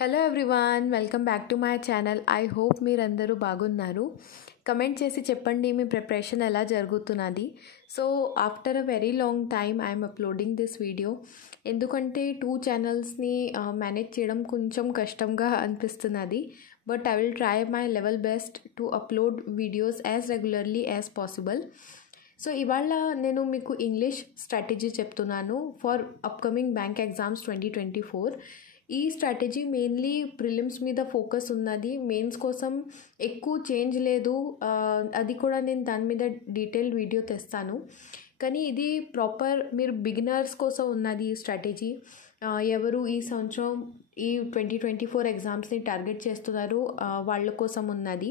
Hello everyone, welcome back to my channel. I hope మీరందరూ బాగున్నారు. Comment చేసి చెప్పండి మీ ప్రిపరేషన్ ఎలా జరుగుతున్నది. So after a very long time I'm uploading this video. ఎందుకంటే 2 ఛానల్స్ని మేనేజ్ చేయడం కొంచెం కష్టంగా అనిపిస్తున్నది. But I will try my level best to upload videos as regularly as possible. So ఇవాళ నేను మీకు ఇంగ్లీష్ స్ట్రాటజీ చెప్తున్నాను ఫర్ అప్కమింగ్ బ్యాంక్ ఎగ్జామ్స్ 2024. ఈ స్ట్రాటజీ మెయిన్లీ ప్రిలిమ్స్ మీద ఫోకస్ ఉన్నది. మెయిన్స్ కోసం ఎక్కువ చేంజ్ లేదు. అది కూడా నేను దాని మీద డీటెయిల్ వీడియో తెస్తాను. కానీ ఇది ప్రాపర్ మీరు బిగినర్స్ కోసం ఉన్నది ఈ స్ట్రాటజీ. ఎవరు ఈ సంవత్సరం ఈ 2024 ఎగ్జామ్స్ని టార్గెట్ చేస్తున్నారు వాళ్ళ కోసం ఉన్నది.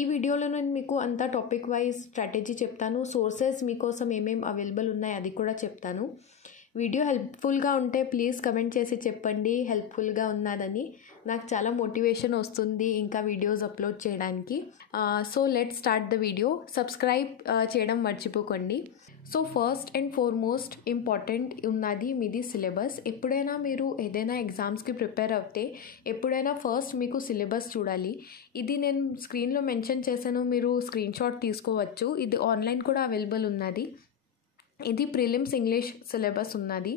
ఈ వీడియోలో నేను మీకు అంతా టాపిక్ వైజ్ స్ట్రాటజీ చెప్తాను. సోర్సెస్ మీకోసం ఏమేమి అవైలబుల్ ఉన్నాయి అది కూడా చెప్తాను. వీడియో హెల్ప్ఫుల్గా ఉంటే ప్లీజ్ కమెంట్ చేసి చెప్పండి హెల్ప్ఫుల్గా ఉన్నదని. నాకు చాలా మోటివేషన్ వస్తుంది ఇంకా వీడియోస్ అప్లోడ్ చేయడానికి. So let's start the video. Subscribe చేయడం మర్చిపోకండి. So first and foremost important ఉన్నది మీది సిలబస్. ఎప్పుడైనా మీరు ఏదైనా ఎగ్జామ్స్కి ప్రిపేర్ అవుతే ఎప్పుడైనా ఫస్ట్ మీకు సిలబస్ చూడాలి. ఇది నేను స్క్రీన్లో మెన్షన్ చేశాను, మీరు స్క్రీన్ షాట్ తీసుకోవచ్చు. ఇది ఆన్లైన్ కూడా అవైలబుల్ ఉన్నది. ఇది ప్రిలిమ్స్ ఇంగ్లీష్ సిలబస్ ఉన్నది.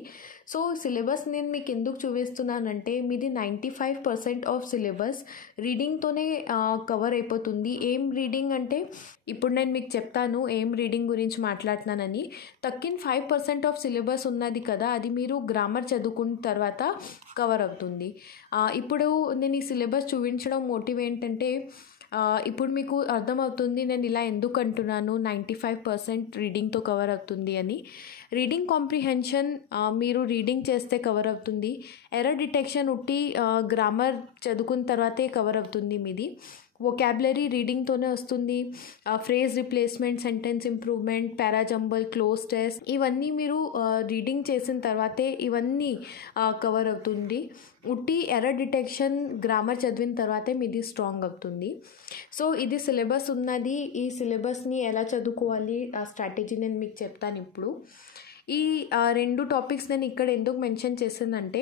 సో సిలబస్ నేను మీకు ఎందుకు చూపిస్తున్నానంటే మీది 95% ఆఫ్ సిలబస్ రీడింగ్తోనే కవర్ అయిపోతుంది. ఏం రీడింగ్ అంటే ఇప్పుడు నేను మీకు చెప్తాను ఏం రీడింగ్ గురించి మాట్లాడుతున్నానని. తక్కిన 5% ఆఫ్ సిలబస్ ఉన్నది కదా, అది మీరు గ్రామర్ చదువుకున్న తర్వాత కవర్ అవుతుంది. ఇప్పుడు నేను ఈ సిలబస్ చూపించడం మోటివ్ ఏంటంటే ఇప్పుడు మీకు అర్థమవుతుంది నేను ఇలా ఎందుకు అంటున్నాను 95% రీడింగ్తో కవర్ అవుతుంది అని. రీడింగ్ కాంప్రిహెన్షన్ మీరు రీడింగ్ చేస్తే కవర్ అవుతుంది. ఎర్రర్ డిటెక్షన్ ఉట్టి గ్రామర్ చదువుకున్న తర్వాతే కవర్ అవుతుంది మీది. వొకాబులరీ రీడింగ్తోనే వస్తుంది. Phrase replacement, sentence improvement, parajumble, cloze test ఇవన్నీ మీరు రీడింగ్ చేసిన తర్వాతే ఇవన్నీ కవర్ అవుతుంది. ఉట్టి ఎర్రర్ డిటెక్షన్ గ్రామర్ చదివిన తర్వాతే మీది స్ట్రాంగ్ అవుతుంది. సో ఇది సిలబస్ ఉన్నది. ఈ సిలబస్ని ఎలా చదువుకోవాలి ఆ స్ట్రాటజీ నేను మీకు చెప్తాను ఇప్పుడు. ఈ 2 టాపిక్స్ నేను ఇక్కడ ఎందుకు మెన్షన్ చేశానంటే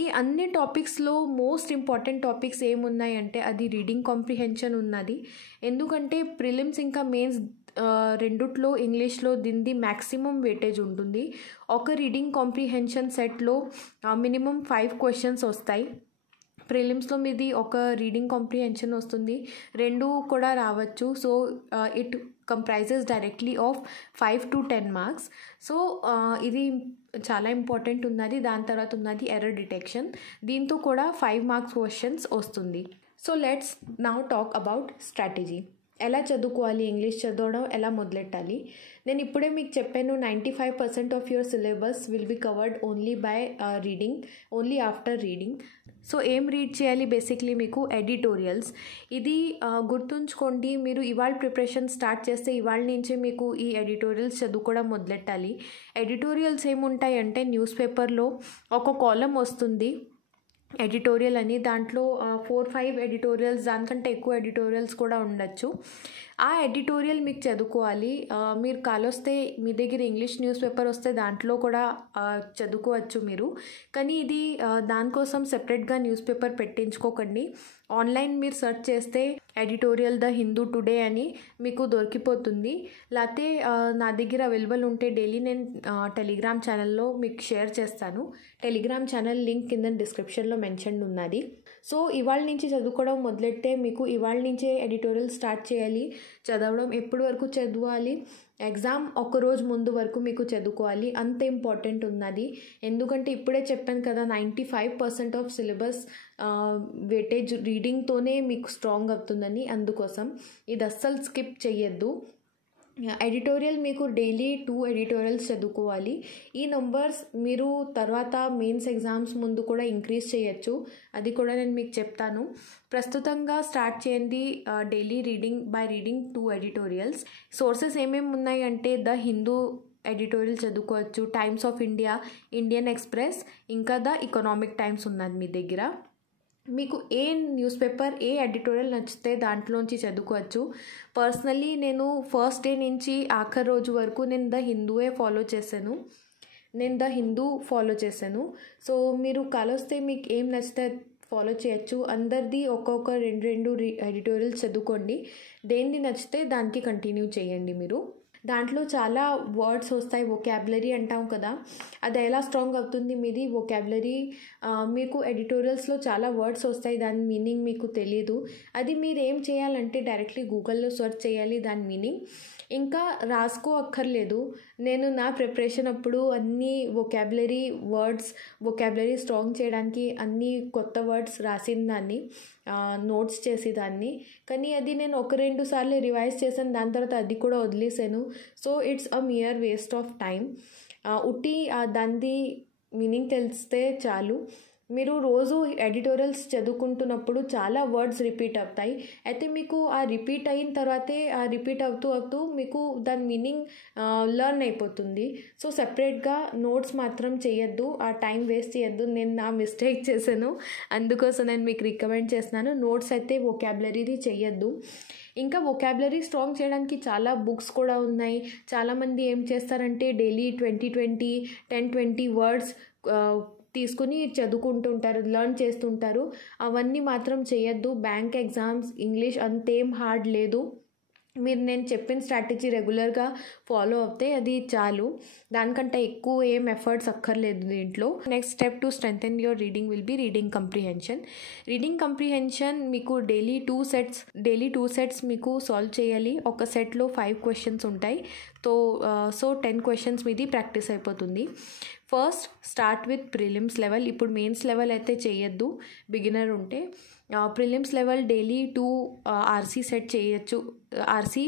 ఈ అన్ని టాపిక్స్లో మోస్ట్ ఇంపార్టెంట్ టాపిక్స్ ఏమున్నాయంటే అది రీడింగ్ కాంప్రిహెన్షన్ ఉన్నది. ఎందుకంటే ప్రిలిమ్స్ ఇంకా మెయిన్స్ రెండిట్లో ఇంగ్లీష్లో దీనిది మ్యాక్సిమం వెయిటేజ్ ఉంటుంది. ఒక రీడింగ్ కాంప్రిహెన్షన్ సెట్లో మినిమం 5 క్వశ్చన్స్ వస్తాయి. ప్రిలిమ్స్లో మీది ఒక రీడింగ్ కాంప్రిహెన్షన్ వస్తుంది, 2 కూడా రావచ్చు. So it comprises directly of 5 to 10 marks. So ఇది చాలా ఇంపార్టెంట్ ఉన్నది. దాని తర్వాత ఉన్నది ఎర్రర్ డిటెక్షన్, దీంతో కూడా 5 మార్క్స్ క్వశ్చన్స్ వస్తుంది. So let's now talk about strategy. ఎలా చదువుకోవాలి, ఇంగ్లీష్ చదవడం ఎలా మొదలెట్టాలి. నేను ఇప్పుడే మీకు చెప్పాను 95% of your syllabus will be covered only by reading, only after reading. So ఏం రీడ్ చేయాలి బేసిక్లీ మీకు ఎడిటోరియల్స్. ఇది గుర్తుంచుకోండి, మీరు ఇవాళ ప్రిపరేషన్ స్టార్ట్ చేస్తే ఇవాళ నుంచే మీకు ఈ ఎడిటోరియల్స్ చదువుకోవడం మొదలెట్టాలి. ఎడిటోరియల్స్ ఏముంటాయంటే న్యూస్ పేపర్లో ఒక కాలం వస్తుంది ఎడిటోరియల్ అని, దాంట్లో 4-5 ఎడిటోరియల్స్, దానికంటే ఎక్కువ ఎడిటోరియల్స్ కూడా ఉండొచ్చు. ఆ ఎడిటోరియల్ మీకు చదువుకోవాలి. మీరు కాలొస్తే మీ దగ్గర ఇంగ్లీష్ న్యూస్ పేపర్ వస్తే దాంట్లో కూడా చదువుకోవచ్చు మీరు. కానీ ఇది దానికోసం సెపరేట్గా న్యూస్ పేపర్ పెట్టించుకోకండి. ఆన్లైన్ మీరు సెర్చ్ చేస్తే ఎడిటోరియల్ ద హిందూ టుడే అని మీకు దొరికిపోతుంది. లేకపోతే నా దగ్గర అవైలబుల్ ఉంటే డైలీ నేను టెలిగ్రామ్ ఛానల్లో మీకు షేర్ చేస్తాను. టెలిగ్రామ్ ఛానల్ లింక్ కింద డిస్క్రిప్షన్లో మెన్షన్ ఉన్నది. సో ఇవాళ నుంచి చదువుకోవడం మొదలెడితే మీకు ఇవాళ నుంచే ఎడిటోరియల్ స్టార్ట్ చేయాలి. చదవడం ఎప్పటి వరకు చదవాలి, ఎగ్జామ్ ఒకరోజు ముందు వరకు మీకు చదువుకోవాలి. అంత ఇంపార్టెంట్ ఉన్నది. ఎందుకంటే ఇప్పుడే చెప్పాను కదా 95% ఆఫ్ సిలబస్ వెయిటేజ్ రీడింగ్తోనే మీకు స్ట్రాంగ్ అవుతుందని. అందుకోసం ఇది అస్సలు స్కిప్ చెయ్యొద్దు. ఎడిటోరియల్ మీకు డైలీ 2 ఎడిటోరియల్స్ చదువుకోవాలి. ఈ నంబర్స్ మీరు తర్వాత మెయిన్స్ ఎగ్జామ్స్ ముందు కూడా ఇంక్రీజ్ చేయొచ్చు, అది కూడా నేను మీకు చెప్తాను. ప్రస్తుతంగా స్టార్ట్ చేయండి daily reading by reading 2 editorials. Sources ఏమేమి ఉన్నాయి అంటే ద హిందూ ఎడిటోరియల్ చదువుకోవచ్చు, times of India, Indian express, ఇంకా ద ఎకనామిక్ టైమ్స్ ఉన్నది మీ దగ్గర. మీకు ఏ న్యూస్ పేపర్ ఏ ఎడిటోరియల్ నచ్చితే దాంట్లోంచి చదువుకోవచ్చు. పర్సనలీ నేను ఫస్ట్ డే నుంచి ఆఖరి రోజు వరకు నేను ద హిందూవే ఫాలో చేశాను. సో మీరు కాలొస్తే మీకు ఏం నచ్చితే ఫాలో చేయొచ్చు. అందరిది ఒక్కొక్క 2 ఎడిటోరియల్స్ చదువుకోండి. దేనిది నచ్చితే దానికి కంటిన్యూ చేయండి మీరు. దాంట్లో చాలా వర్డ్స్ వస్తాయి, వొకాబులరీ అంటాం కదా, అది ఎలా స్ట్రాంగ్ అవుతుంది మీది వొకాబులరీ. మీకు ఎడిటోరియల్స్లో చాలా వర్డ్స్ వస్తాయి, దాని మీనింగ్ మీకు తెలీదు. అది మీరు ఏం చేయాలంటే డైరెక్ట్లీ గూగుల్లో సెర్చ్ చేయాలి దాని మీనింగ్. ఇంకా రాసుకో అక్కర్లేదు. నేను నా ప్రిపరేషన్ అప్పుడు అన్ని వొకాబులరీ స్ట్రాంగ్ చేయడానికి అన్ని కొత్త వర్డ్స్ రాసిన దాన్ని, నోట్స్ చేసేదాన్ని. కానీ అది నేను 1-2 సార్లు రివైజ్ చేశాను, దాని తర్వాత అది కూడా వదిలేసాను. So it's a mere waste of time. ఉట్టి దానిది మీనింగ్ తెలిస్తే చాలు. మీరు రోజు ఎడిటోరియల్స్ చదువుకుంటున్నప్పుడు చాలా వర్డ్స్ రిపీట్ అవుతాయి. అయితే మీకు ఆ రిపీట్ అయిన తర్వాతే రిపీట్ అవుతూ మీకు దాని మీనింగ్ లర్న్ అయిపోతుంది. సో సెపరేట్గా నోట్స్ మాత్రం చేయొద్దు, ఆ టైం వేస్ట్ చేయొద్దు. నేను నా మిస్టేక్ చేశాను, అందుకోసం నేను మీకు రికమెండ్ చేస్తున్నాను. నోట్స్ అయితే వొకాబులరీది చేయొద్దు. ఇంకా వొకాబులరీ స్ట్రాంగ్ చేయడానికి చాలా బుక్స్ కూడా ఉన్నాయి. చాలామంది ఏం చేస్తారంటే డైలీ 10-20 వర్డ్స్ తీసుకుని చదువుకుంటుంటారు, లర్న్ చేస్తుంటారు. అవన్నీ మాత్రం చేయొద్దు. బ్యాంక్ ఎగ్జామ్స్ ఇంగ్లీష్ అంతేం హార్డ్ లేదు. మీరు నేను చెప్పిన స్ట్రాటజీ రెగ్యులర్గా ఫాలో అవుతే అది చాలు, దానికంటే ఎక్కువ ఏం ఎఫర్ట్స్ అక్కర్లేదు దీంట్లో. Next step to strengthen your reading will be reading comprehension. Reading comprehension మీకు డైలీ 2 సెట్స్ మీకు సాల్వ్ చేయాలి. ఒక సెట్లో 5 క్వశ్చన్స్ ఉంటాయి. సో 10 క్వశ్చన్స్ మీది ప్రాక్టీస్ అయిపోతుంది. First start with prelims level. ఇప్పుడు మెయిన్స్ లెవెల్ అయితే చేయొద్దు, బిగినర్ ఉంటే. Prelims level daily 2 RC set చేయొచ్చు. ఆర్సీ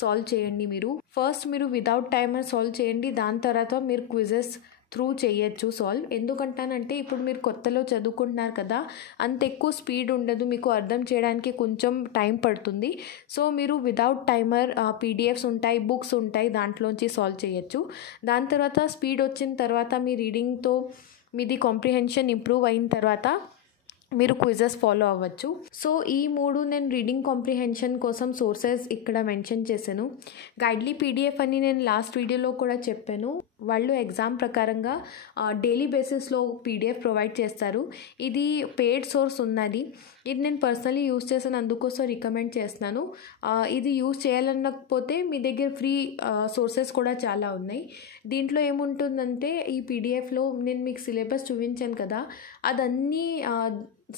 సాల్వ్ చేయండి మీరు. ఫస్ట్ మీరు వితౌట్ టైమర్ సాల్వ్ చేయండి, దాని తర్వాత మీరు క్విజెస్ త్రూ చేయొచ్చు సాల్వ్. ఎందుకంటానంటే ఇప్పుడు మీరు కొత్తలో చదువుకుంటున్నారు కదా, అంత ఎక్కువ స్పీడ్ ఉండదు, మీకు అర్థం చేయడానికి కొంచెం టైం పడుతుంది. సో మీరు వితౌట్ టైమర్ పీడిఎఫ్స్ ఉంటాయి, బుక్స్ ఉంటాయి, దాంట్లోంచి సాల్వ్ చేయొచ్చు. దాని తర్వాత స్పీడ్ వచ్చిన తర్వాత మీ రీడింగ్తో మీది కాంప్రిహెన్షన్ ఇంప్రూవ్ అయిన తర్వాత మీరు క్విజెస్ ఫాలో అవ్వచ్చు. సో ఈ 3 నేను రీడింగ్ కాంప్రిహెన్షన్ కోసం సోర్సెస్ ఇక్కడ మెన్షన్ చేశాను. గైడ్లీ పీడిఎఫ్ అని నేను లాస్ట్ వీడియోలో కూడా చెప్పాను. వాళ్ళు ఎగ్జామ్ ప్రకారంగా డైలీ బేసిస్లో పీడిఎఫ్ ప్రొవైడ్ చేస్తారు. ఇది పెయిడ్ సోర్స్ ఉన్నది, ఇది నేను పర్సనలీ యూజ్ చేశాను, అందుకోసం రికమెండ్ చేస్తున్నాను. ఇది యూజ్ చేయాలనకపోతే మీ దగ్గర ఫ్రీ సోర్సెస్ కూడా చాలా ఉన్నాయి. దీంట్లో ఏముంటుందంటే ఈ పీడిఎఫ్లో నేను మీకు సిలబస్ చూపించాను కదా, అదన్నీ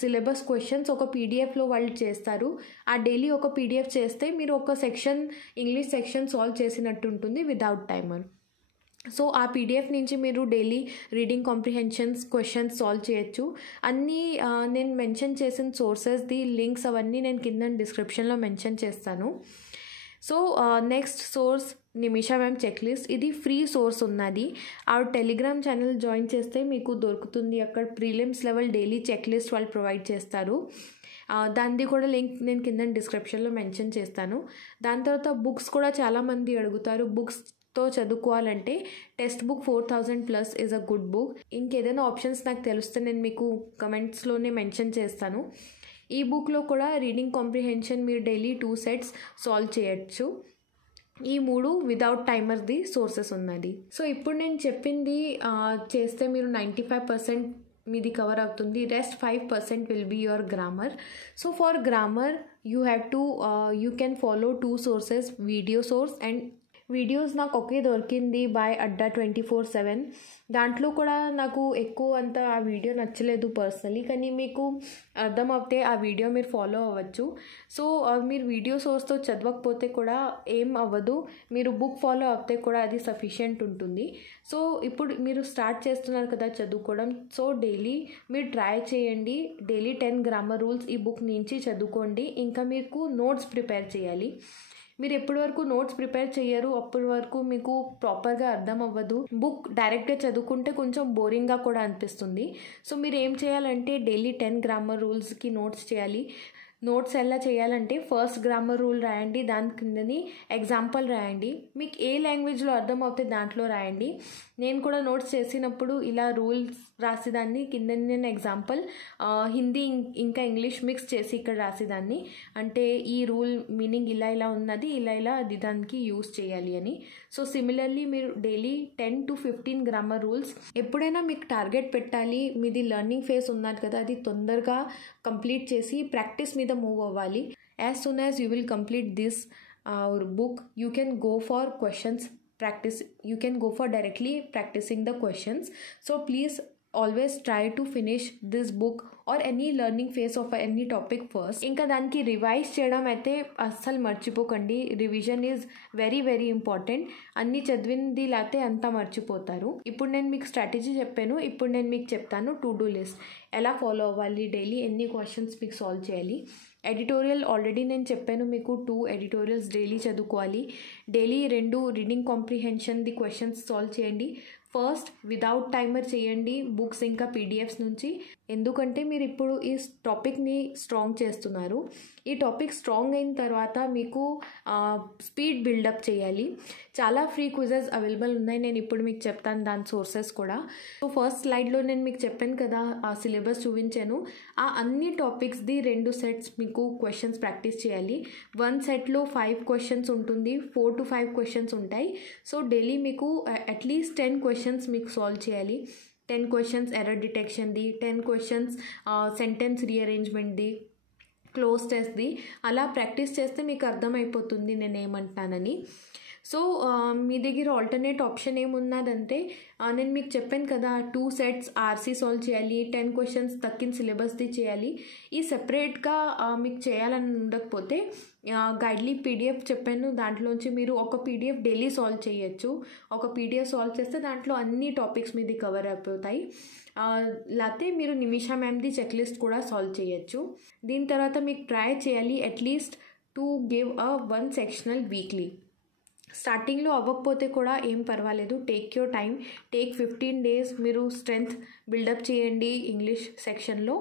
సిలబస్ క్వశ్చన్స్ ఒక పీడిఎఫ్లో వాళ్ళు చేస్తారు. ఆ డైలీ ఒక పీడిఎఫ్ చేస్తే మీరు ఒక సెక్షన్ ఇంగ్లీష్ సెక్షన్ సాల్వ్ చేసినట్టు ఉంటుంది వితౌట్ టైమర్. సో ఆ పీడిఎఫ్ నుంచి మీరు daily reading comprehensions questions solve చేయొచ్చు. అన్నీ నేను మెన్షన్ చేసిన సోర్సెస్ది లింక్స్ అవన్నీ నేను కింద డిస్క్రిప్షన్లో మెన్షన్ చేస్తాను. So next source Nimisha ma'am check list. ఇది ఫ్రీ సోర్స్ ఉన్నది. ఆ టెలిగ్రామ్ ఛానల్ జాయిన్ చేస్తే మీకు దొరుకుతుంది. అక్కడ prelims level daily check list వాళ్ళు ప్రొవైడ్ చేస్తారు. దానిది కూడా లింక్ నేను కింద డిస్క్రిప్షన్లో మెన్షన్ చేస్తాను. దాని తర్వాత బుక్స్ కూడా చాలామంది అడుగుతారు. బుక్స్తో చదువుకోవాలంటే text book 4000+ is a good book. ఇంకేదైనా ఆప్షన్స్ నాకు తెలిస్తే నేను మీకు కమెంట్స్లోనే మెన్షన్ చేస్తాను. ఈ బుక్లో కూడా రీడింగ్ కాంప్రిహెన్షన్ మీరు డైలీ 2 సెట్స్ సాల్వ్ చేయొచ్చు. ఈ 3 వితౌట్ టైమర్ది సోర్సెస్ ఉన్నది. సో ఇప్పుడు నేను చెప్పింది చేస్తే మీరు 95% మీది కవర్ అవుతుంది. Rest 5% will be your grammar. So for grammar you can follow 2 sources, video source and videos నాకు ఒకే దొరికింది బై అడ్డా 24/7. దాంట్లో కూడా నాకు ఎక్కువ అంత ఆ వీడియో నచ్చలేదు పర్సనలీ, కానీ మీకు అర్థం అవుతే ఆ వీడియో మీరు ఫాలో అవ్వచ్చు. సో మీరు వీడియో సోర్స్తో చదవకపోతే కూడా ఏం అవ్వదు, మీరు బుక్ ఫాలో అవుతే కూడా అది సఫిషియెంట్ ఉంటుంది. సో ఇప్పుడు మీరు స్టార్ట్ చేస్తున్నారు కదా చదువుకోవడం, సో డైలీ మీరు ట్రై చేయండి. డైలీ 10 గ్రామర్ రూల్స్ ఈ బుక్ నుంచి చదువుకోండి. ఇంకా మీకు నోట్స్ ప్రిపేర్ చేయాలి. మీరు ఎప్పటి వరకు నోట్స్ ప్రిపేర్ చేయరు అప్పటి వరకు మీకు ప్రాపర్గా అర్థం అవ్వదు. బుక్ డైరెక్ట్గా చదువుకుంటే కొంచెం బోరింగ్గా కూడా అనిపిస్తుంది. సో మీరు ఏం చేయాలంటే డైలీ 10 గ్రామర్ రూల్స్కి నోట్స్ చేయాలి. నోట్స్ ఎలా చేయాలంటే ఫస్ట్ గ్రామర్ రూల్ రాయండి, దాని కిందని ఎగ్జాంపుల్ రాయండి. మీకు ఏ లాంగ్వేజ్లో అర్థం అవుతే దాంట్లో రాయండి. నేను కూడా నోట్స్ చేసినప్పుడు ఇలా రూల్స్ రాసేదాన్ని, కింద నేను ఎగ్జాంపుల్ హిందీ ఇంకా ఇంగ్లీష్ మిక్స్ చేసి ఇక్కడ రాసేదాన్ని. అంటే ఈ రూల్ మీనింగ్ ఇలా ఇలా ఉన్నది, ఇలా ఇలా అది దానికి యూస్ చేయాలి అని. సో సిమిలర్లీ మీరు డైలీ 10 to 15 గ్రామర్ రూల్స్. ఎప్పుడైనా మీకు టార్గెట్ పెట్టాలి, మీది లెర్నింగ్ ఫేజ్ ఉన్నది కదా, అది తొందరగా కంప్లీట్ చేసి ప్రాక్టీస్ మీద మూవ్ అవ్వాలి. As soon as you will complete this book, you can go for questions practice, you can go for directly practicing the questions. So please always try to finish this book or any learning phase of any topic first. ఇంకా దానికి revise చేయడం అయితే అస్సలు మర్చిపోకండి. Revision is very very important. అన్ని చదివింది లేకపోతే అంతా మర్చిపోతారు. ఇప్పుడు నేను మీకు స్ట్రాటజీ చెప్పాను, ఇప్పుడు నేను మీకు చెప్తాను టు డూ లిస్ట్ ఎలా ఫాలో అవ్వాలి, డైలీ ఎన్ని క్వశ్చన్స్ మీకు సాల్వ్ చేయాలి. ఎడిటోరియల్ ఆల్రెడీ నేను చెప్పాను మీకు 2 ఎడిటోరియల్స్ డైలీ చదువుకోవాలి. డైలీ 2 రీడింగ్ కాంప్రిహెన్షన్ది క్వశ్చన్స్ సాల్వ్ చేయండి. ఫస్ట్ వితౌట్ టైమర్ చేయండి బుక్స్ ఇంకా పీడిఎఫ్స్ నుంచి. ఎందుకంటే మీరు ఇప్పుడు ఈ టాపిక్ని స్ట్రాంగ్ చేస్తున్నారు. ఈ టాపిక్ స్ట్రాంగ్ అయిన తర్వాత మీకు స్పీడ్ బిల్డప్ చేయాలి. చాలా ఫ్రీ క్విజెస్ అవైలబుల్ ఉన్నాయి, నేను ఇప్పుడు మీకు చెప్తాను దాని సోర్సెస్ కూడా. సో ఫస్ట్ స్లైడ్లో నేను మీకు చెప్పాను కదా, ఆ సిలబస్ చూపించాను. ఆ అన్ని టాపిక్స్ది 2 సెట్స్ మీకు క్వశ్చన్స్ ప్రాక్టీస్ చేయాలి. 1 సెట్లో 5 క్వశ్చన్స్ ఉంటుంది, 4 to 5 క్వశ్చన్స్ ఉంటాయి. సో డైలీ మీకు అట్లీస్ట్ 10 క్వశ్చన్స్ మీకు సాల్వ్ చేయాలి. 10 క్వశ్చన్స్ ఎర్రర్ డిటెక్షన్ది, 10 క్వశ్చన్స్ సెంటెన్స్ రీఅరేంజ్మెంట్ది, క్లోజ్ టెస్ట్ది. అలా ప్రాక్టీస్ చేస్తే మీకు అర్థమైపోతుంది నేను ఏమంటున్నానని. సో మీ దగ్గర ఆల్టర్నేట్ ఆప్షన్ ఏమున్నదంటే నేను మీకు చెప్పాను కదా, 2 సెట్స్ ఆర్సీ సాల్వ్ చేయాలి, 10 క్వశ్చన్స్ తక్కిన సిలబస్ది చేయాలి. ఈ సెపరేట్గా మీకు చేయాలని ఉండకపోతే గైడ్లీ పీడిఎఫ్ చెప్పాను, దాంట్లోంచి మీరు ఒక పీడిఎఫ్ డైలీ సాల్వ్ చేయొచ్చు. ఒక పీడిఎఫ్ సాల్వ్ చేస్తే దాంట్లో అన్ని టాపిక్స్ మీది కవర్ అయిపోతాయి. లేకపోతే మీరు నిమిషా మ్యామ్ది చెక్ లిస్ట్ కూడా సాల్వ్ చేయొచ్చు. దీని తర్వాత మీకు ట్రై చేయాలి at least to give 1 sectional weekly. స్టార్టింగ్లో అవ్వకపోతే కూడా ఏం పర్వాలేదు, take your time, take 15 days. మీరు స్ట్రెంగ్త్ బిల్డప్ చేయండి ఇంగ్లీష్ సెక్షన్లో.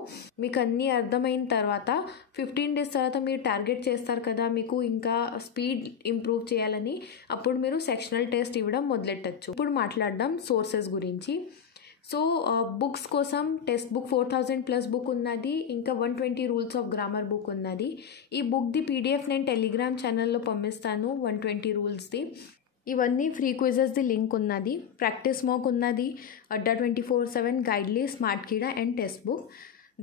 మీకు అన్నీ అర్థమైన తర్వాత 15 days తర్వాత మీరు టార్గెట్ చేస్తారు కదా మీకు ఇంకా స్పీడ్ ఇంప్రూవ్ చేయాలని, అప్పుడు మీరు సెక్షనల్ టెస్ట్ ఇవ్వడం మొదలెట్టచ్చు. ఇప్పుడు మాట్లాడదాం సోర్సెస్ గురించి. సో బుక్స్ కోసం టెక్స్ట్ బుక్ 4000+ బుక్ ఉన్నది, ఇంకా 120 రూల్స్ ఆఫ్ గ్రామర్ బుక్ ఉన్నది. ఈ బుక్ది పీడిఎఫ్ నేను టెలిగ్రామ్ ఛానల్లో పంపిస్తాను, 120 రూల్స్ది. ఇవన్నీ ఫ్రీ క్విజెస్ది లింక్ ఉన్నది, ప్రాక్టీస్ మాక్ ఉన్నది, అడ్డా 24/7 గైడ్లీ, స్మార్ట్ కీడా అండ్ టెక్స్ట్ బుక్.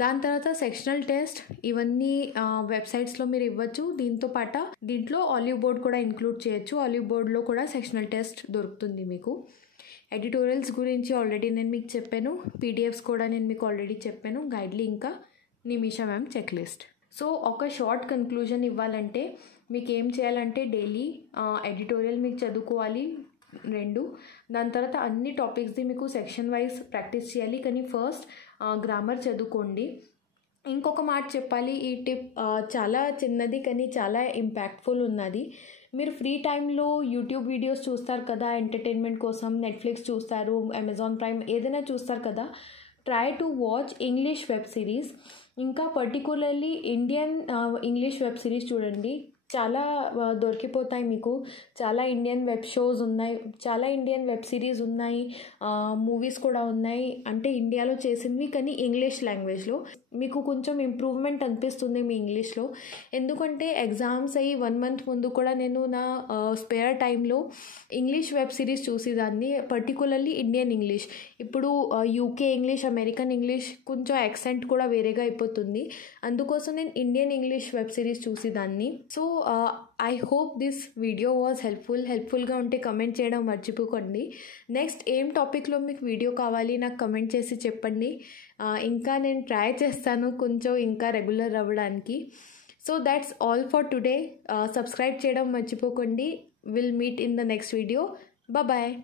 దాని తర్వాత సెక్షనల్ టెస్ట్ ఇవన్నీ వెబ్సైట్స్లో మీరు ఇవ్వచ్చు. దీంట్లో ఆలివ్ బోర్డ్ కూడా ఇంక్లూడ్ చేయొచ్చు. ఆలివ్ బోర్డ్లో కూడా సెక్షనల్ టెస్ట్ దొరుకుతుంది మీకు. ఎడిటోరియల్స్ గురించి ఆల్రెడీ నేను మీకు చెప్పాను, పీడిఎఫ్స్ కూడా నేను మీకు ఆల్రెడీ చెప్పాను, గైడ్లీ ఇంకా Nimisha ma'am check list. So ఒక షార్ట్ కన్క్లూజన్ ఇవ్వాలంటే మీకు ఏం చేయాలంటే డైలీ ఎడిటోరియల్ మీకు చదువుకోవాలి 2. దాని తర్వాత అన్ని టాపిక్స్ది మీకు సెక్షన్ వైజ్ ప్రాక్టీస్ చేయాలి, కానీ ఫస్ట్ గ్రామర్ చదువుకోండి. ఇంకొక మాట చెప్పాలి, ఈ టిప్ చాలా చిన్నది కానీ చాలా ఇంపాక్ట్ఫుల్ ఉన్నది. మీరు ఫ్రీ టైంలో యూట్యూబ్ వీడియోస్ చూస్తారు కదా ఎంటర్టైన్మెంట్ కోసం, నెట్ఫ్లిక్స్ చూస్తారు, అమెజాన్ ప్రైమ్ ఏదైనా చూస్తారు కదా, try to watch English web series. ఇంకా particularly Indian English web series చూడండి, చాలా దొరికిపోతాయి మీకు. చాలా ఇండియన్ వెబ్ షోస్ ఉన్నాయి, చాలా ఇండియన్ వెబ్ సిరీస్ ఉన్నాయి, మూవీస్ కూడా ఉన్నాయి. అంటే ఇండియాలో చేసినవి కానీ ఇంగ్లీష్ లాంగ్వేజ్లో. మీకు కొంచెం ఇంప్రూవ్మెంట్ అనిపిస్తుంది మీ ఇంగ్లీష్లో. ఎందుకంటే ఎగ్జామ్స్ అయ్యి 1 month ముందు కూడా నేను నా స్పేర్ టైంలో ఇంగ్లీష్ వెబ్ సిరీస్ చూసేదాన్ని, పర్టికులర్లీ ఇండియన్ ఇంగ్లీష్. ఇప్పుడు యూకే ఇంగ్లీష్, అమెరికన్ ఇంగ్లీష్ కొంచెం యాక్సెంట్ కూడా వేరేగా అయిపోతుంది, అందుకోసం నేను ఇండియన్ ఇంగ్లీష్ వెబ్ సిరీస్ చూసేదాన్ని. So I hope this video was హెల్ప్ఫుల్గా ఉంటే కమెంట్ చేయడం మర్చిపోకండి. నెక్స్ట్ ఏం టాపిక్లో మీకు వీడియో కావాలి నాకు కమెంట్ చేసి చెప్పండి. ఇంకా నేను ట్రై చేస్తాను కొంచెం ఇంకా రెగ్యులర్ అవ్వడానికి. So that's all for today. Subscribe చేయడం మర్చిపోకండి. Will meet in the next video. Bye.